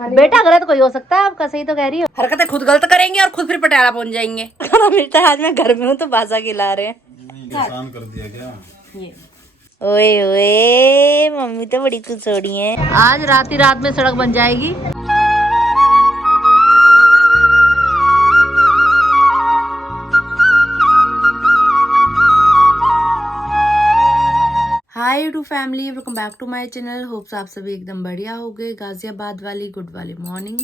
बेटा गलत कोई हो सकता है आपका, सही तो कह रही हो। हरकतें खुद गलत करेंगे और खुद फिर पटियाला पहुंच जाएंगे। मिलता आज मैं घर में हूँ तो बाजा खिला रहे हैं। आसान कर दिया क्या ये ओए ओए मम्मी तो बड़ी खुश हो रही है। आज रात ही रात में सड़क बन जाएगी। Hi YouTube family, welcome back to my channel. Hopes आप सभी एकदम बढ़िया हो गए। गाजियाबाद वाली गुड वाली मॉर्निंग,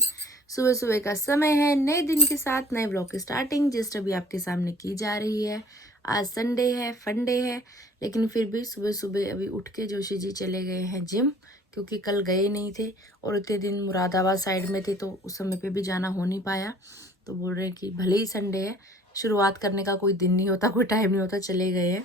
सुबह सुबह का समय है, नए दिन के साथ नए ब्लॉग की स्टार्टिंग जस्ट अभी आपके सामने की जा रही है। आज संडे है, फंडे है, लेकिन फिर भी सुबह सुबह अभी उठ के जोशी जी चले गए हैं जिम, क्योंकि कल गए नहीं थे और इतने दिन मुरादाबाद साइड में थे तो उस समय पे भी जाना हो नहीं पाया। तो बोल रहे हैं कि भले ही संडे है, शुरुआत करने का कोई दिन नहीं होता, कोई टाइम नहीं होता, चले गए हैं।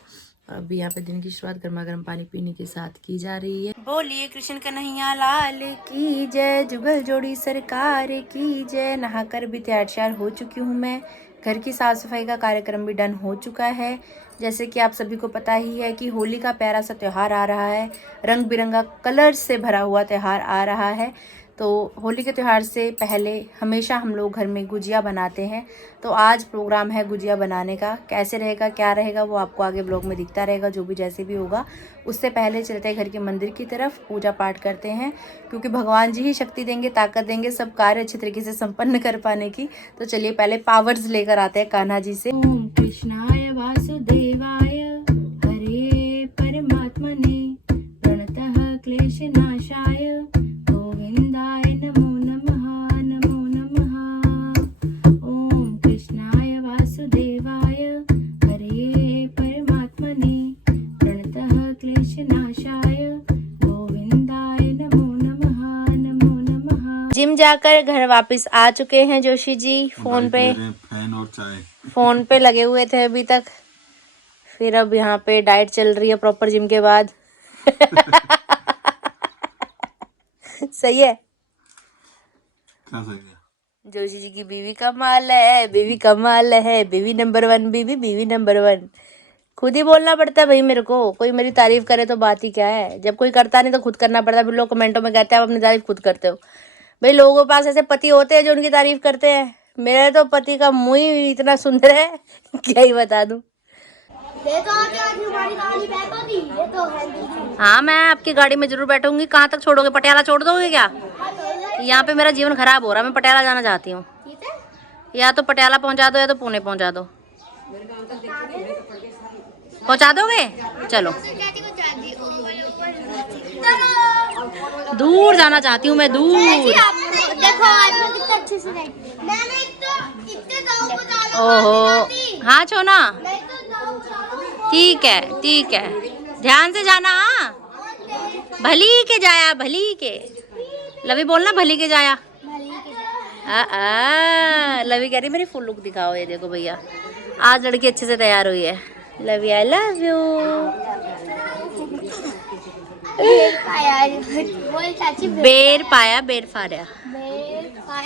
और अभी यहाँ पे दिन की शुरुआत गर्मा गर्म पानी पीने के साथ की जा रही है। बोलिए कृष्ण कन्हैया लाल की जय, जुगल जोड़ी सरकार की जय। नहाकर भी तैयार हो चुकी हूँ मैं। घर की साफ सफाई का कार्यक्रम भी डन हो चुका है। जैसे कि आप सभी को पता ही है कि होली का प्यारा सा त्यौहार आ रहा है, रंग बिरंगा कलर से भरा हुआ त्यौहार आ रहा है। तो होली के त्यौहार से पहले हमेशा हम लोग घर में गुजिया बनाते हैं। तो आज प्रोग्राम है गुजिया बनाने का। कैसे रहेगा, क्या रहेगा, वो आपको आगे ब्लॉग में दिखता रहेगा, जो भी जैसे भी होगा। उससे पहले चलते हैं घर के मंदिर की तरफ, पूजा पाठ करते हैं, क्योंकि भगवान जी ही शक्ति देंगे, ताकत देंगे सब कार्य अच्छे तरीके से संपन्न कर पाने की। तो चलिए पहले पावर्स लेकर आते हैं कान्हा जी से। ओम कृष्णाय वासुदेवाय हरे परमात्मने प्रणतः क्लेशनाशाय गोविंदाय नमो नमः नमो नमः। ओम कृष्णाय वासुदेवाय हरे परमात्मने प्रणतः क्लेशनाशाय गोविंदाय नमो नमः नमो नमः। जिम जाकर घर वापस आ चुके हैं जोशी जी। फोन पे फैन और चाय, फोन पे लगे हुए थे अभी तक, फिर अब यहाँ पे डाइट चल रही है प्रॉपर जिम के बाद। सही है, क्या सही है? जोशी जी की बीवी कमाल है, बीवी कमाल है, बीवी नंबर 1, बीवी नंबर 1। खुद ही बोलना पड़ता है भाई मेरे को। कोई मेरी तारीफ करे तो बात ही क्या है, जब कोई करता नहीं तो खुद करना पड़ता है। फिर लोग कमेंटों में कहते हैं आप अपनी तारीफ खुद करते हो। भाई लोगों के पास ऐसे पति होते हैं जो उनकी तारीफ करते हैं। मेरे तो पति का मुंह ही इतना सुंदर है, क्या ही बता दूं। हाँ मैं आपकी गाड़ी में जरूर बैठूंगी। कहाँ तक छोड़ोगे, पटियाला छोड़ दोगे क्या? यहाँ पे मेरा जीवन खराब हो रहा है, मैं पटियाला जाना चाहती हूँ। या तो पटियाला पहुँचा दो या तो पुणे पहुँचा दो। पहुँचा दोगे? चलो, दूर जाना चाहती हूँ मैं, दूर। देखो आज मैं कितना अच्छे से मैंने तो इतने दाव को डाला। ओहो हाँ छोना, ठीक है ठीक है, ध्यान से जाना। हाँ भली के जाया, भली के। लवी बोलना भली के जाया। लवी कह रही मेरी फुल लुक दिखाओ। ये देखो भैया, आज लड़की अच्छे से तैयार हुई है। लवी आई लव यू। बेर पाया बेर फाड़ा।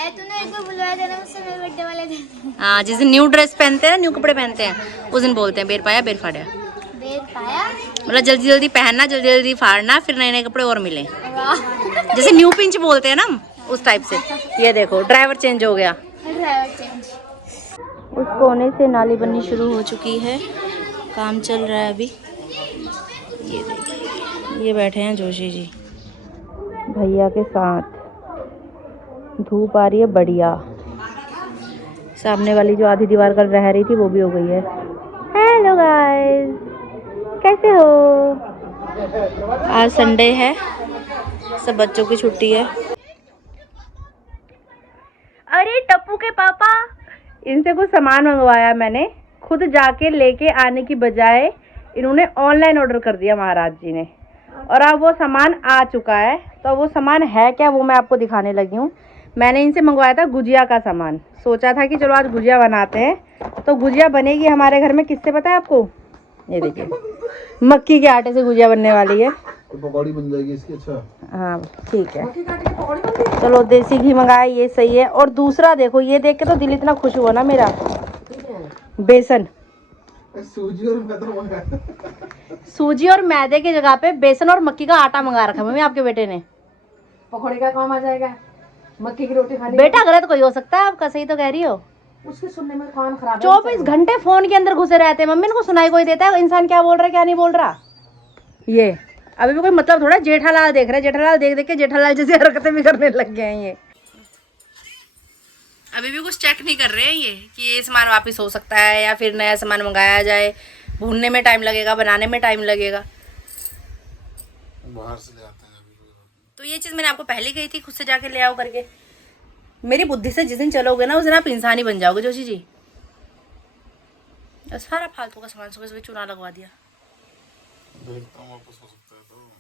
तूने एक बार बुलवाया था ना मुझसे मेरे बर्थडे वाले दिन। हाँ जिस दिन न्यू ड्रेस पहनते हैं, न्यू कपड़े पहनते हैं, उस दिन बोलते हैं बेर पाया बेर फाड़ा। बेर पाया मतलब जल्दी जल्दी पहनना, जल्दी जल्दी फाड़ना, फिर नए नए कपड़े और मिले। जैसे न्यू पिंच बोलते हैं ना, उस टाइप से। ये देखो ड्राइवर चेंज हो गया। Driver change. उस कोने से नाली बननी शुरू हो चुकी है, काम चल रहा है अभी। ये देखिए, ये बैठे हैं जोशी जी भैया के साथ। धूप आ रही है बढ़िया। सामने वाली जो आधी दीवार कर रह रही थी वो भी हो गई है। हेलो गाइस, कैसे हो? आज संडे है, सब बच्चों की छुट्टी है। अरे टप्पू के पापा, इनसे कुछ सामान मंगवाया मैंने, खुद जाके लेके आने की बजाय इन्होंने ऑनलाइन ऑर्डर कर दिया महाराज जी ने। और अब वो सामान आ चुका है। तो वो सामान है क्या, वो मैं आपको दिखाने लगी हूँ। मैंने इनसे मंगवाया था गुजिया का सामान। सोचा था कि चलो आज गुजिया बनाते हैं। तो गुजिया बनेगी हमारे घर में किससे पता है आपको? ये देखिए, मक्की के आटे से गुजिया बनने वाली है। तो पकौड़ी बन जाएगी इसकी। अच्छा हाँ ठीक है, चलो देसी घी मंगाए, ये सही है। और दूसरा देखो, ये देख के तो दिल इतना खुश हुआ ना मेरा। बेसन, सूजी और मैदे की जगह पे बेसन और मक्की का आटा मंगा रखा मम्मी आपके बेटे ने। पकौड़े का काम आ जाएगा। मक्की की रोटी खानी। बेटा गलत कोई हो सकता है आपका, सही तो कह रही हो। उसके सुनने में कान खराब है। 24 घंटे फोन के अंदर घुसे रहते हैं, मम्मी इनको सुनाई कोई देता है इंसान क्या बोल रहा है क्या नहीं बोल रहा। ये अभी भी कोई मतलब थोड़ा, जेठालाल देख रहे हैं, जेठालाल देख देख के जेठालाल जैसी हरकतें भी करने लग गए हैं ये। अभी भी कुछ चेक नहीं कर रहे हैं ये कि ये सामान वापस हो सकता है या फिर नया सामान मंगाया जाए। भूनने में टाइम लगेगा, बनाने में टाइम लगेगा। बाहर से ले आते हैं अभी। तो ये चीज़ मैंने आपको पहले कही थी, खुद से जाके ले आओ करके। मेरी बुद्धि से जिस दिन चलोगे ना उस दिन आप इंसान ही बन जाओगे जोशी जी। और सारा फालतू का सामान सुबह सुबह चूना लगवा दिया। देखता हूँ वापस हो सकता है तो।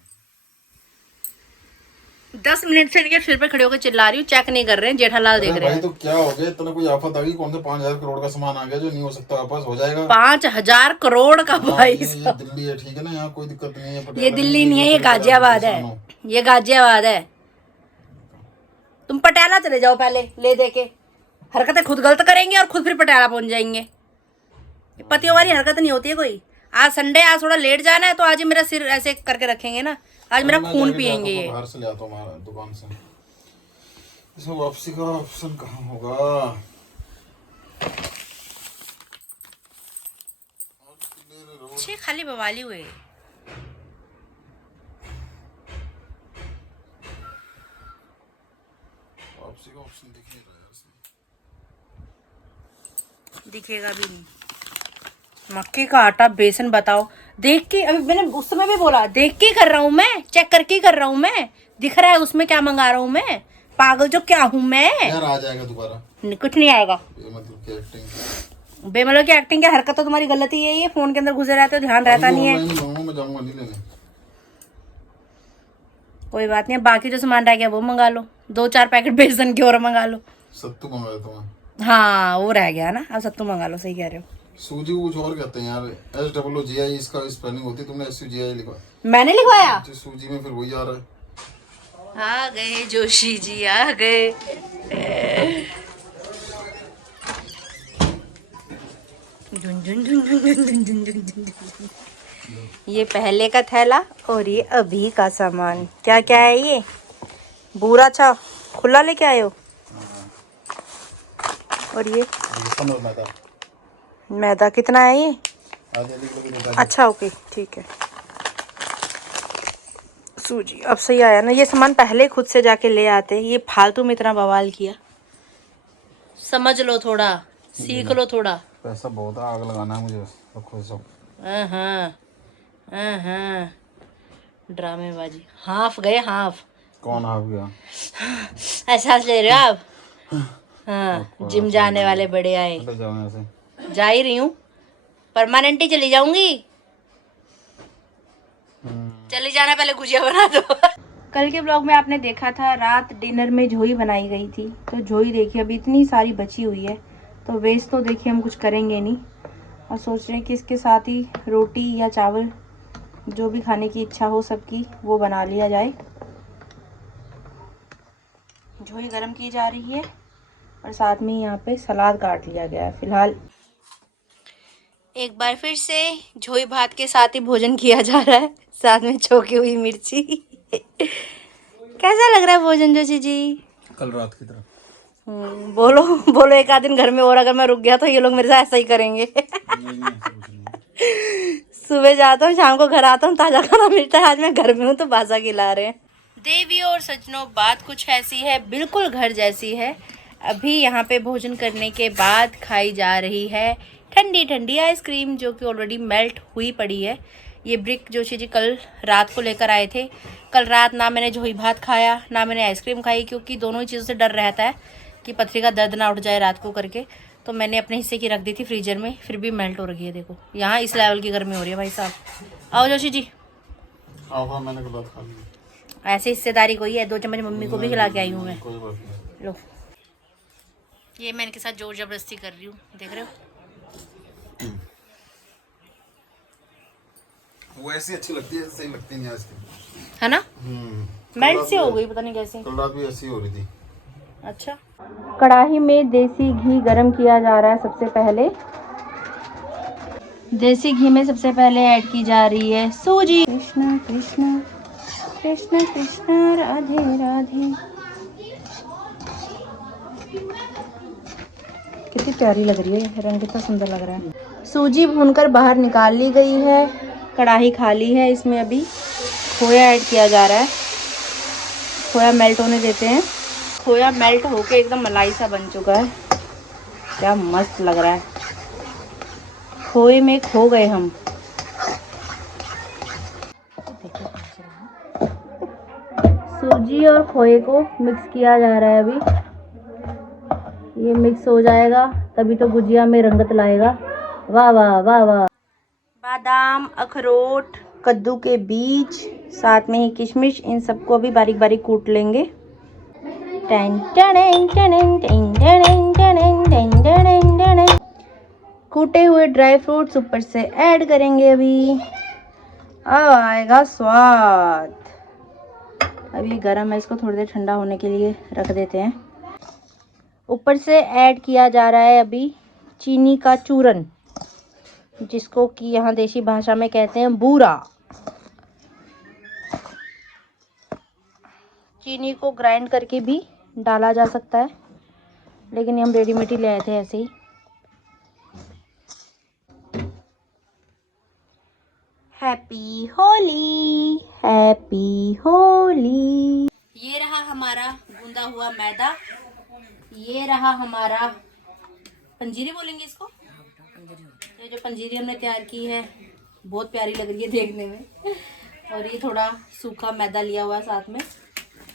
10 मिनट से इनके सिर पे खड़े होकर चिल्ला रही हूँ, चेक नहीं कर रहे हैं, जेठालाल देख रहे भाई हैं। तो क्या हो गया, इतना कोई आफत आ गई? कौन से 5,000 करोड़ का सामान आ गया जो नहीं हो सकता? वापस हो जाएगा। 5,000 करोड़ का भाई ये साहब। दिल्ली है, ठीक है ना, यहाँ कोई दिक्कत नहीं है। ये दिल्ली नहीं है, ये गाजियाबाद है, ये गाजियाबाद है। तुम पटियाला चले जाओ पहले ले दे के। हरकतें खुद गलत करेंगे और खुद फिर पटियाला पहुंच जाएंगे। पतियों वाली हरकत नहीं होती है कोई। आज संडे, आज थोड़ा लेट जाना है तो आज ही मेरा सिर ऐसे करके रखेंगे ना, आज मेरा खून पियेंगे ये। बाहर से ले आता हूँ दुकान से। इसमें वापसी का ऑप्शन कहाँ होगा? छे खाली बवाली हुए। वापसी का ऑप्शन दिख नहीं रहा है इसमें। दिखेगा भी नहीं। मक्के का आटा, बेसन बताओ देख के। अभी मैंने उस समय भी बोला देख के कर रहा हूँ मैं, चेक करके कर रहा हूँ मैं। दिख रहा है उसमें क्या मंगा रहा हूँ मैं, पागल जो क्या हूँ मैं। यार आ जाएगा दोबारा, कुछ नहीं आएगा। मतलब की एक्टिंग, बेमतलब की एक्टिंग क्या, हरकत तो तुम्हारी गलती है। ये फोन के अंदर घुसे रहते हो, ध्यान रहता नहीं है। मैं जाऊंगा नहीं लेने। कोई बात नहीं, बाकी जो सामान रह गया वो मंगा लो। 2-4 पैकेट बेसन के और मंगा लो। सत्तू मंगा देता हूँ। हाँ वो रह गया ना, अब सत्तू मंगा लो। सही कह रहे हो। सूजी को कुछ और कहते हैं यार, SOOGI इसका स्पेलिंग होती है, तुमने SUGI लिखा। मैंने लिखवाया सूजी में फिर वही आ रहा है। आ गए जोशी जी, आ गए। ये पहले का थैला और ये अभी का सामान। क्या क्या है ये? पूरा अच्छा खुला लेके आए हो। और ये मैदा कितना है ये? अच्छा ओके ठीक है। सूजी अब सही आया ना। ये सामान पहले खुद से जाके ले आते, ये फालतू में इतना बवाल किया। समझ लो थोड़ा, सीख लो थोड़ा। पैसा बहुत है, आग लगाना है मुझे बस, खुद सब। ड्रामेबाजी। हाफ गए, हाफ। कौन हाफ गया? एहसास ले रहे हो आप? हाँ, जिम जाने वाले बड़े आए। जाओ यहाँ से। जा ही रही हूँ, परमानेंट ही चली जाऊंगी। चली जाना, पहले गुजिया बना दो। कल के ब्लॉग में आपने देखा था रात डिनर में झोई बनाई गई थी, तो झोई देखिए अभी इतनी सारी बची हुई है, तो वेस्ट तो देखिए हम कुछ करेंगे नहीं। और सोच रहे हैं कि इसके साथ ही रोटी या चावल जो भी खाने की इच्छा हो सबकी वो बना लिया जाए। झोई गरम की जा रही है और साथ में यहाँ पे सलाद काट लिया गया है। फिलहाल एक बार फिर से झोई भात के साथ ही भोजन किया जा रहा है, साथ में छोकी हुई मिर्ची। कैसा लग रहा है भोजन जोशी जी? कल रात की तरह। बोलो बोलो, एक आध दिन घर में और अगर मैं रुक गया तो ये लोग मेरे साथ ऐसा ही करेंगे। सुबह जाता हूँ, शाम को घर आता हूँ, ताजा खाना मिलता है। आज मैं घर में हूँ तो बासा खिला रहे हैं। देवी और सजनों, बात कुछ ऐसी है, बिल्कुल घर जैसी है। अभी यहाँ पे भोजन करने के बाद खाई जा रही है ठंडी ठंडी आइसक्रीम, जो कि ऑलरेडी मेल्ट हुई पड़ी है। ये ब्रिक जोशी जी कल रात को लेकर आए थे। कल रात ना मैंने झोई भात खाया ना मैंने आइसक्रीम खाई, क्योंकि दोनों ही चीज़ों से डर रहता है कि पथरी का दर्द ना उठ जाए रात को करके। तो मैंने अपने हिस्से की रख दी थी फ्रीजर में, फिर भी मेल्ट हो रही है। देखो यहाँ इस लेवल की गर्मी हो रही है भाई साहब। आओ जोशी जी। हाँ, मैंने कल रात खा लिया। ऐसे हिस्सेदारी कोई है, 2 चम्मच मम्मी को भी खिला के आई हूँ मैं। कोई बात नहीं। लो, ये मैं इनके साथ जोर जबरदस्ती कर रही हूँ, देख रहे हो। वो ऐसी अच्छी लगती है, सही लगती नहीं आइसक्रीम, है ना। मेल्ट सी हो गई, पता नहीं कैसे। कल रात भी ऐसी हो रही थी। अच्छा, कढ़ाई में देसी घी गरम किया जा रहा है। सबसे पहले देसी घी में सबसे पहले ऐड की जा रही है सूजी। कृष्णा कृष्णा कृष्णा कृष्णा राधे राधे। कितनी प्यारी लग रही है, रंग कितना सुंदर लग रहा है। सूजी भूनकर बाहर निकाल ली गई है, कढ़ाई खाली है। इसमें अभी खोया ऐड किया जा रहा है। खोया मेल्ट होने देते हैं। खोया मेल्ट होके एकदम मलाई सा बन चुका है। क्या मस्त लग रहा है, खोए में खो गए हम। सूजी और खोए को मिक्स किया जा रहा है अभी। ये मिक्स हो जाएगा तभी तो गुजिया में रंगत लाएगा। वाह वाह वाह वाह। बादाम, अखरोट, कद्दू के बीज, साथ में ही किशमिश, इन सबको भी बारीक बारीक कूट लेंगे। टन टन टन टन टन टन टन टन टन। कूटे हुए ड्राई फ्रूट्स ऊपर से ऐड करेंगे अभी। अब आएगा स्वाद। अभी गरम है, इसको थोड़ी देर ठंडा होने के लिए रख देते हैं। ऊपर से ऐड किया जा रहा है अभी चीनी का चूरन, जिसको कि यहाँ देसी भाषा में कहते हैं बूरा। चीनी को ग्राइंड करके भी डाला जा सकता है, लेकिन हम रेडीमेड ही ले आए थे ऐसे ही। Happy Holi, happy Holi. ये रहा हमारा गूंदा हुआ मैदा, ये रहा हमारा पंजीरी बोलेंगे इसको। ये जो पंजीरी हमने तैयार की है बहुत प्यारी लग रही है देखने में। और ये थोड़ा सूखा मैदा लिया हुआ साथ में।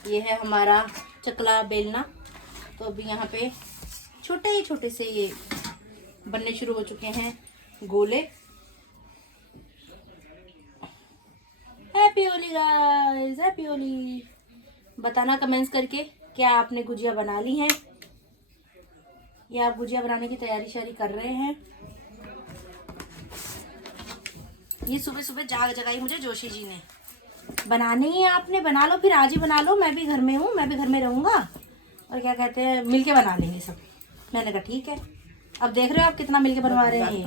ये है हमारा चकला बेलना। तो अभी यहाँ पे छोटे छोटे से ये बनने शुरू हो चुके हैं गोले। Happy Holi guys, happy Holi. बताना कमेंट्स करके क्या आपने गुजिया बना ली हैं या आप गुजिया बनाने की तैयारी शारी कर रहे हैं। ये सुबह सुबह जाग जगाई मुझे जोशी जी ने। बनानी है आपने, बना लो, फिर आज ही बना लो, मैं भी घर में हूँ, मैं भी घर में रहूँगा और क्या कहते हैं मिलके बना लेंगे सब। मैंने कहा ठीक है। अब देख रहे हो आप कितना मिलके बनवा रहे हैं। ये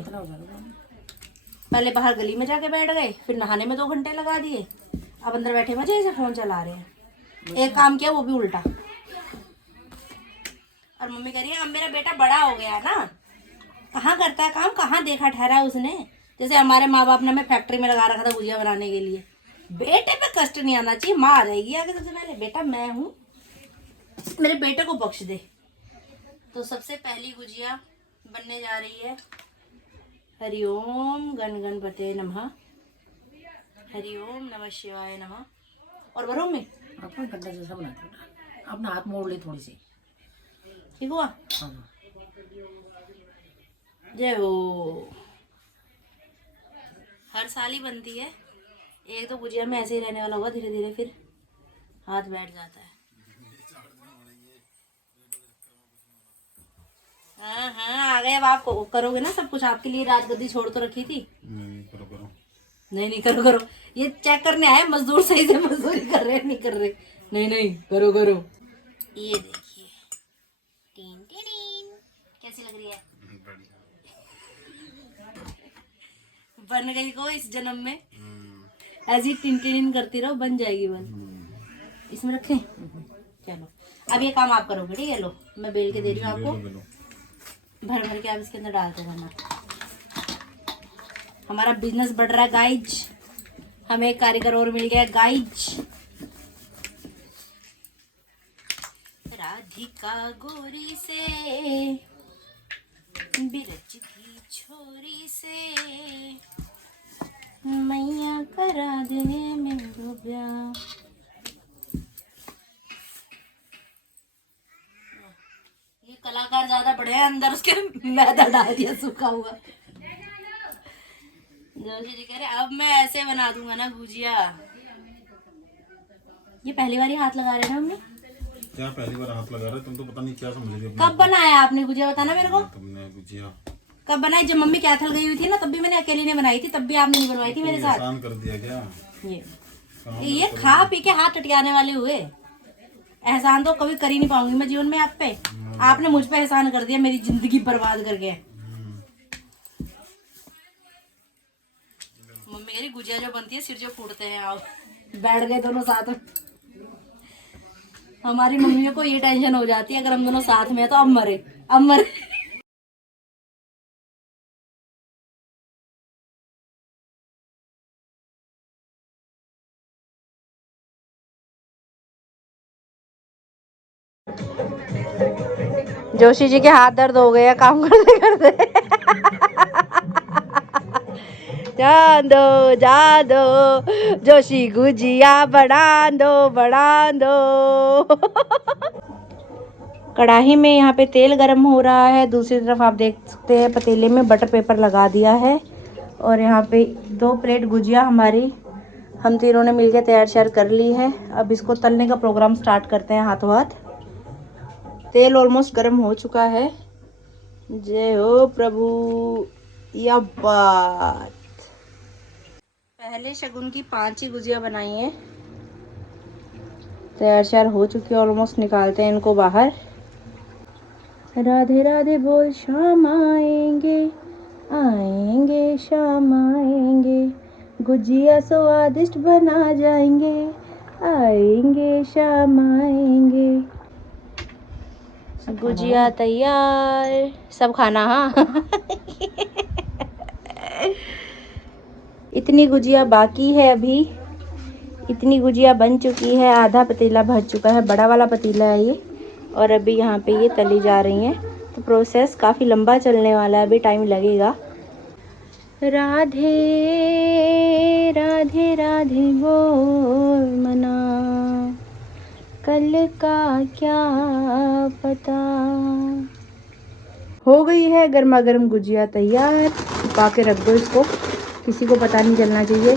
पहले बाहर गली में जाके बैठ गए, फिर नहाने में 2 घंटे लगा दिए, अब अंदर बैठे मजे से फोन चला रहे हैं। एक काम किया वो भी उल्टा। और मम्मी कह रही है अब मेरा बेटा बड़ा हो गया ना, कहाँ करता है काम, कहाँ देखा ठहरा उसने। जैसे हमारे माँ बाप ने हमें फैक्ट्री में लगा रखा था गुजिया बनाने के लिए। बेटे पे कष्ट नहीं आना चाहिए, माँ आ जाएगी आगे सबसे पहले। बेटा मैं हूँ, मेरे बेटे को बख्श दे। तो सबसे पहली गुजिया बनने जा रही है। हरिओम गण गणपते नमः, हरिओम नमः शिवाय नमः। और भरो में अपन गड्ढा जैसा बनाते हो, अपना हाथ मोड़ ले थोड़ी सी। ठीक हुआ। हाँ। जय हो। हर साल ही बनती है। एक तो गुजिया में ऐसे ही रहने वाला होगा, धीरे धीरे फिर हाथ बैठ जाता है। हाँ हाँ आ गए। अब आप करोगे ना सब कुछ, आपके लिए राजगद्दी छोड़ तो रखी थी। नहीं करो करो। नहीं करो करो, ये चेक करने आए मजदूर सही से मजदूरी कर रहे नहीं कर रहे। नहीं करो करो। ये देखिए टीन टीन कैसी लग रही है। बन गई को इस जन्म में ऐसी टिन टिन करती रहो, बन जाएगी बन। इसमें रखें। चलो अब ये काम आप करोगे, ठीक है। लो मैं बेल के दे रही हूँ आपको, भर भर के आप इसके अंदर डालते रहना। हमारा बिजनेस बढ़ रहा है गाइज, हमें एक कारीगर और मिल गया गाइज। राधिका गोरी से बिरज की छोरी से मैया करा दे मेरो ब्याह। ये कलाकार ज्यादा बड़े हैं, अंदर उसके मैदा डाल दिया सूखा हुआ। जोशी जी कह रहे अब मैं ऐसे बना दूंगा ना गुजिया। ये पहली बार ही हाथ लगा रहे हैं हमने। क्या पहली बार हाथ लगा रहे, तुम तो पता नहीं क्या समझ रही हो। कब बनाया आपने गुजिया, बताना मेरे को। तुमने गुजिया कब बनाई, जब मम्मी क्या थल गई हुई थी ना, तब भी मैंने अकेली ने बनाई थी, तब भी आपने नहीं बनवाई थी मेरे साथ। आसान कर दिया क्या। ये खा पी के हाथ टटियाने वाले हुए। एहसान तो कभी कर ही नहीं पाऊंगी मैं जीवन में आप पे। आपने मुझ पे एहसान कर दिया, मेरी जिंदगी बर्बाद करके। मम्मी कह रही गुजिया जो बनती है सिर जो फूटते हैं। आप बैठ गए दोनों साथ में। हमारी मम्मी को ये टेंशन हो जाती है अगर हम दोनों साथ में है तो अब मरे, अब मरे। जोशी जी के हाथ दर्द हो गए काम करते करते। जान दो जोशी गुजिया बना दो। कढ़ाई में यहाँ पे तेल गरम हो रहा है, दूसरी तरफ आप देख सकते हैं पतीले में बटर पेपर लगा दिया है और यहाँ पे 2 प्लेट गुजिया हमारी हम तीनों ने मिलकर तैयार श्यार कर ली है। अब इसको तलने का प्रोग्राम स्टार्ट करते हैं हाथों हाथ। तेल ऑलमोस्ट गर्म हो चुका है। जय हो प्रभु। या बात पहले शगुन की 5 ही गुजिया बनाई है, तैयार श्यार हो चुकी है ऑलमोस्ट। निकालते हैं इनको बाहर। राधे राधे बोल शाम आएंगे आएंगे शाम आएंगे, गुजिया स्वादिष्ट बना जाएंगे, आएंगे शाम आएंगे। गुजिया तैयार, सब खाना। हाँ इतनी गुजिया बाकी है अभी। इतनी गुजिया बन चुकी है, आधा पतीला भर चुका है, बड़ा वाला पतीला है ये। और अभी यहाँ पे ये तली जा रही हैं, तो प्रोसेस काफ़ी लंबा चलने वाला है, अभी टाइम लगेगा। राधे राधे राधे बोल मना, कल का क्या पता। हो गई है गर्मा गर्म गुजिया तैयार। छुपा के रख दो इसको, किसी को पता नहीं चलना चाहिए,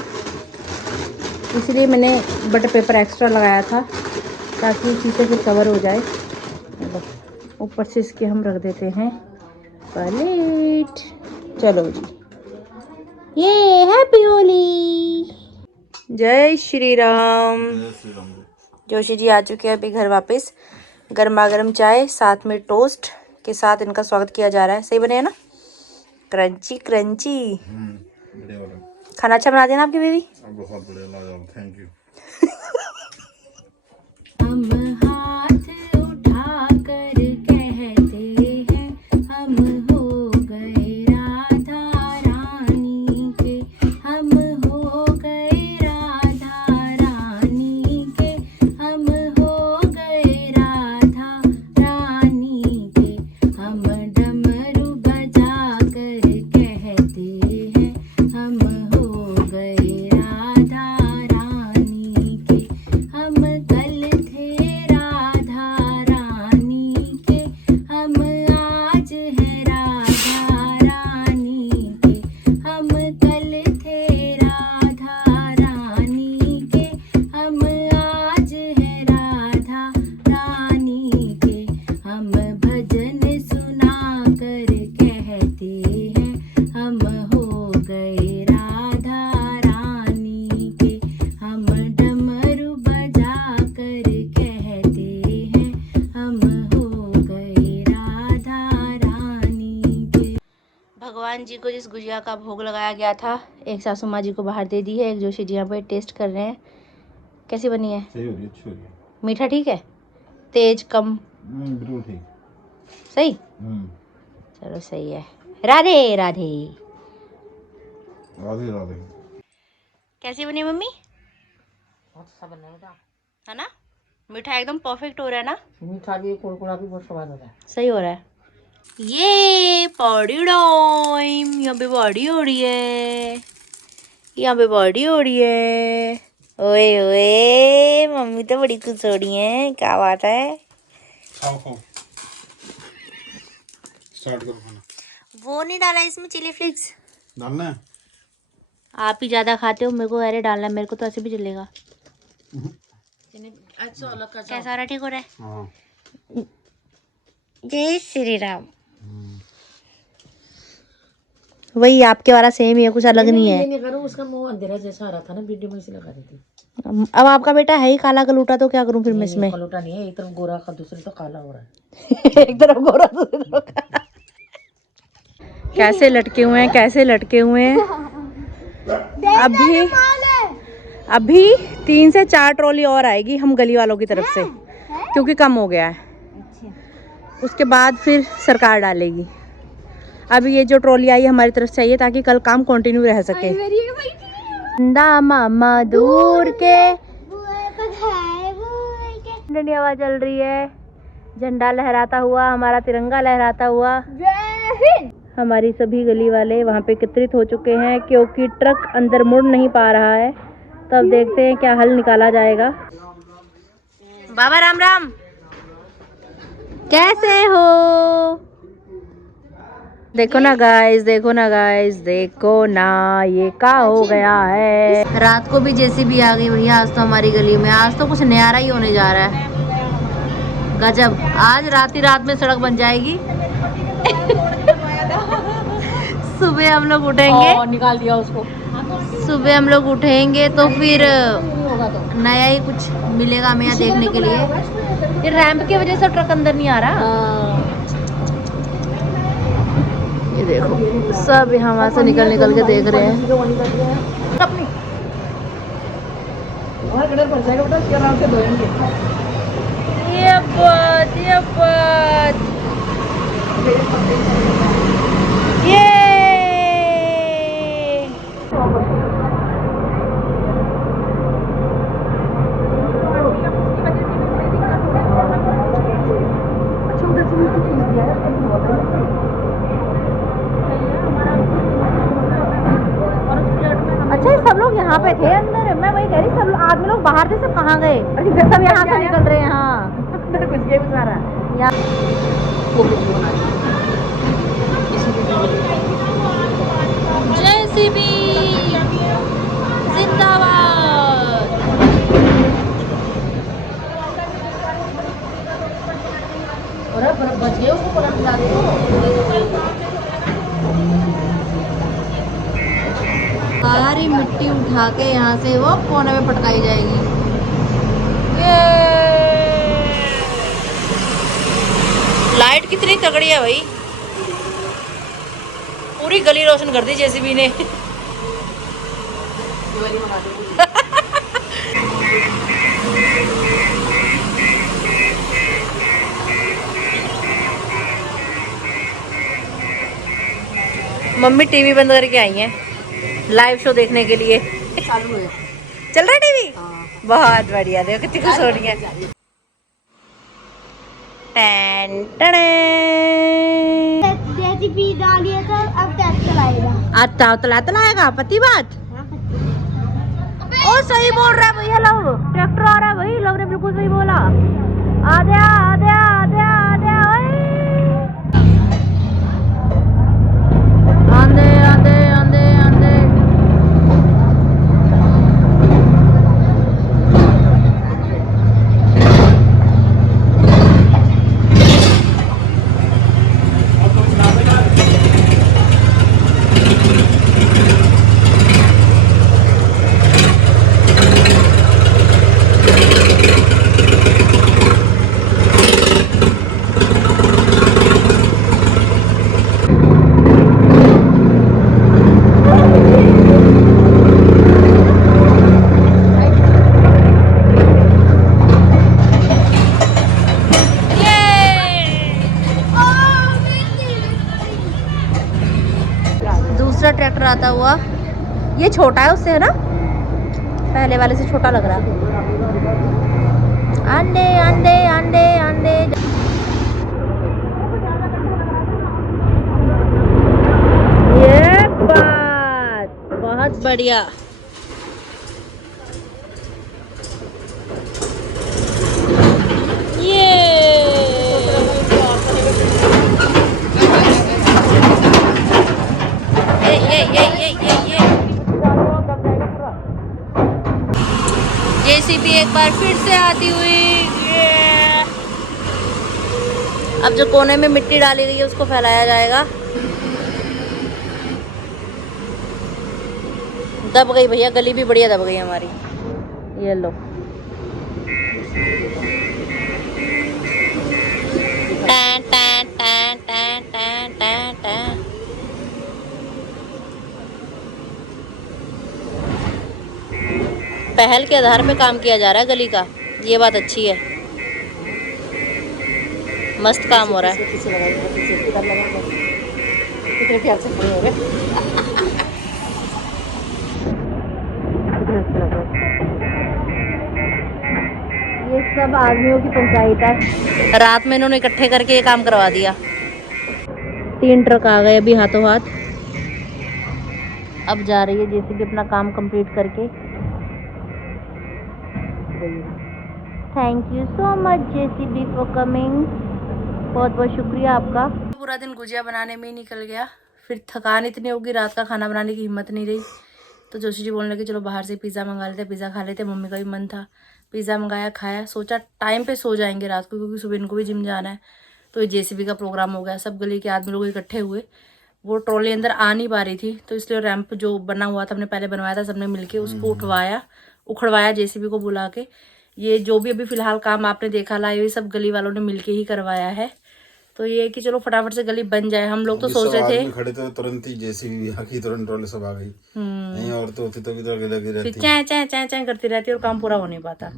इसलिए मैंने बटर पेपर एक्स्ट्रा लगाया था ताकि इसी से फिर कवर हो जाए। ऊपर से इसके हम रख देते हैं प्लेट। चलो जी, ये हैप्पी होली। जय श्री राम। जोशी जी आ चुके हैं अभी घर वापस। गर्मा गर्म चाय साथ में टोस्ट के साथ इनका स्वागत किया जा रहा है। सही बने है ना? Crunchy crunchy. खाना अच्छा बना देना आपकी बेबी। बहुत बढ़िया, लाजवाब, थैंक यू। हम हाथ उठा कर कहते हैं हम हो गए राधा रानी के, हम हो गए राधा रानी के, हम हो गए राधा रानी के। हम डमरू बजा कर कहते हैं हम हो गए राधा रानी के, हम कल थे राधा रानी के, हम आज है राधा रानी के, हम कल थे राधा रानी के, हम आज है राधा रानी के। हम भजन सुना कर कहते हैं हम हो गए राधा रानी के, हम डमरू बजा कर कहते हैं हम हो गए राधा रानी के। भगवान जी को जिस गुजिया का भोग लगाया गया था, एक सासू माँ जी को बाहर दे दी है, एक जोशी जी यहाँ पे टेस्ट कर रहे हैं। कैसी बनी है? सही हो रही है, अच्छी हो रही है। मीठा ठीक है? तेज कम? बिल्कुल ठीक। सही? चलो सही है। राधे राधे। राधे राधे। कैसी बनी मम्मी? बहुत अच्छा बनेगा। है ना? मीठा एकदम परफेक्ट हो रहा है ना? मीठा भी कुरकुरा भी बहुत स्वाद होता है। सही हो रहा है। ये पार्टी टाइम। यहाँ पे पार्टी हो रही है, यहाँ पे पार्टी हो रही है। ओए ओए मम्मी तो बड़ी खुश हो रही है। क्या बात है? खाओ खाओ, स्टार्ट करो खाना। वो नहीं डाला इसमें चिली फ्लेक्स? डालना है? आप ही ज्यादा खाते हो, मेरे को अरे डालना है, मेरे को तो ऐसे भी चलेगा। अच्छा अलग का कैसा रहा? ठीक हो रहा है? हाँ। जय श्री राम। वही आपके वाला सेम ही है, कुछ अलग नहीं है। ये नहीं करूँ, उसका मुंह अंधेरा जैसा आ रहा था ना, वीडियो में इसे लगा देती। अब आपका बेटा है ही काला कलूटा, तो क्या करूं फिर मैं इसमें? कलूटा नहीं है, एक तरफ गोरा का दूसरी तो काला हो रहा है। एक तरफ गोरा दूसरी तरफ काला। कैसे लटके हुए हैं, कैसे लटके हुए हैं। अभी 3 से 4 ट्रॉली और आएगी हम गली वालों की तरफ से, क्योंकि कम हो गया है। उसके बाद फिर सरकार डालेगी। अभी ये जो ट्रॉली आई हमारी तरफ चाहिए ताकि कल काम कंटिन्यू रह सके। दा मामा दूर के ठंडी हवा चल रही है, झंडा लहराता हुआ, हमारा तिरंगा लहराता हुआ। हमारी सभी गली वाले वहाँ पे एकत्रित हो चुके हैं क्योंकि ट्रक अंदर मुड़ नहीं पा रहा है। तो अब देखते हैं क्या हल निकाला जाएगा। बाबा राम राम, कैसे हो? देखो ना गाइस, देखो ना गाइस, देखो ना ये क्या हो गया है। रात को भी जेसीबी आ गई भैया आज तो हमारी गली में। आज तो कुछ न्यारा ही होने जा रहा है, गजब। आज रात ही रात में सड़क बन जाएगी। सुबह हम लोग उठेंगे, निकाल दिया उसको। सुबह हम लोग उठेंगे तो फिर नया ही कुछ मिलेगा हमें यहाँ देखने के लिए। ये रैंप की वजह से ट्रक अंदर नहीं आ रहा। ये देखो सब यहाँ वहाँ से निकल के देख रहे हैं। ये बात ये अच्छा ये सब लोग यहाँ पे थे अंदर। मैं वही कह रही, सब आदमी लोग बाहर थे, सब कहाँ गए? सब यहाँ से निकल रहे हैं। हाँ कुछ गए सारा जेसीबी जिंदाबाद। बच गए उसको पलट ला दो। सारी मिट्टी उठा के यहाँ से वो कोने में पटकाई जाएगी। लाइट कितनी तगड़ी है भाई, पूरी गली रोशन कर दी जेसीबी ने। मम्मी टीवी बंद करके आई हैं लाइव शो देखने के लिए। चालू है, चल रहा है टीवी? बहुत बढ़िया, देखो कितनी खुश हो रही है। जेसीबी डालिए तो अब ट्रैक्टर आएगा। आता तलाएगा पति बात। ओ सही बोल रहा है भैया, लोग ट्रैक्टर आ रहा है भाई, लोग ने बिल्कुल सही बोला। आधे आधे आधे आधे आंधे आंधे आंधे आंधे। दूसरा ट्रैक्टर आता हुआ, ये छोटा है उससे, है ना? पहले वाले से छोटा लग रहा है। अंडे अंडे अंडे अंडे। ये बात बहुत बढ़िया। जेसीबी एक बार फिर से आती हुई। अब जो कोने में मिट्टी डाली गई है उसको फैलाया जाएगा। दब गई भैया, गली भी बढ़िया दब गई हमारी। ये लो टा टा टा टा टा टा टा। पहल के आधार पे काम किया जा रहा है गली का, ये बात अच्छी है। मस्त काम हो रहा है। पीछे लगाएंगे, पीछे इधर लगाएंगे। कितने प्यार से खड़े हो रहे हैं। ये सब आदमियों की पंचायत है। रात में इन्होंने इकट्ठे करके ये काम करवा दिया। 3 ट्रक आ गए अभी हाथों हाथ। अब जा रही है जेसीबी अपना काम कंप्लीट करके। Thank you so much JCB for coming. बहुत बहुत शुक्रिया आपका। पूरा दिन गुजिया बनाने में ही निकल गया, फिर थकान इतनी होगी, रात का खाना बनाने की हिम्मत नहीं रही। तो जोशी जी बोलने लगे चलो बाहर से पिज़्ज़ा मंगा लेते, पिज़्ज़ा खा लेते। मम्मी का भी मन था, पिज़्ज़ा मंगाया, खाया। सोचा टाइम पे सो जाएंगे रात को, क्योंकि सुबह इनको भी जिम जाना है। तो ये जेसीबी का प्रोग्राम हो गया, सब गली के आदमी लोग इकट्ठे हुए। वो ट्रॉली अंदर आ नहीं पा रही थी, तो इसलिए रैंप जो बना हुआ था, हमने पहले बनवाया था, सबने मिलके उसको उखड़वाया जेसीबी को बुला के। ये जो भी अभी फिलहाल काम आपने देखा ला, ये सब गली वालों ने मिलके ही करवाया है। तो ये है कि चलो फटाफट से गली बन जाए। हम लोग तो सोच रहे थे खड़े थे तुरंत ही जेसीबी आके तुरंत ट्रॉली सब आ गई। नहीं और तो होती तो भी तो लगी फिर रहती। चैं चैं चैं चैं करती रहती है और काम पूरा हो नहीं पाता।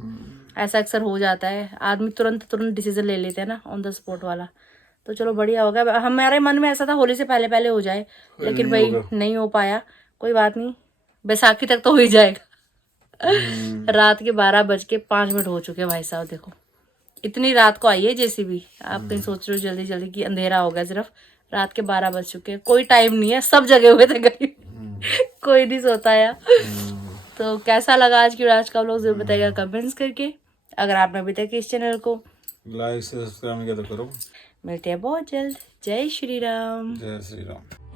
ऐसा अक्सर हो जाता है, आदमी तुरंत डिसीजन ले लेते हैं ना, ऑन द स्पॉट वाला। तो चलो बढ़िया हो गया। हमारे मन में ऐसा था होली से पहले पहले हो जाए, लेकिन भाई नहीं हो पाया। कोई बात नहीं, बैसाखी तक तो हो ही जाएगा। रात के 12:05 हो चुके हैं भाई साहब। देखो इतनी रात को आई है जेसीबी। आप कहीं सोच रहे हो जल्दी जल्दी कि अंधेरा हो गया, सिर्फ रात के 12 बज चुके हैं। कोई टाइम नहीं है, सब जगे हुए थे गरीब। कोई नहीं सोता है। तो कैसा लगा आज का व्लॉग जरूर बताइएगा कमेंट्स करके। अगर आपने अभी तक इस चैनल को लाइक सब्सक्राइब किया तो करो। मिलते हैं बहुत जल्द। जय श्री राम। जय श्री राम।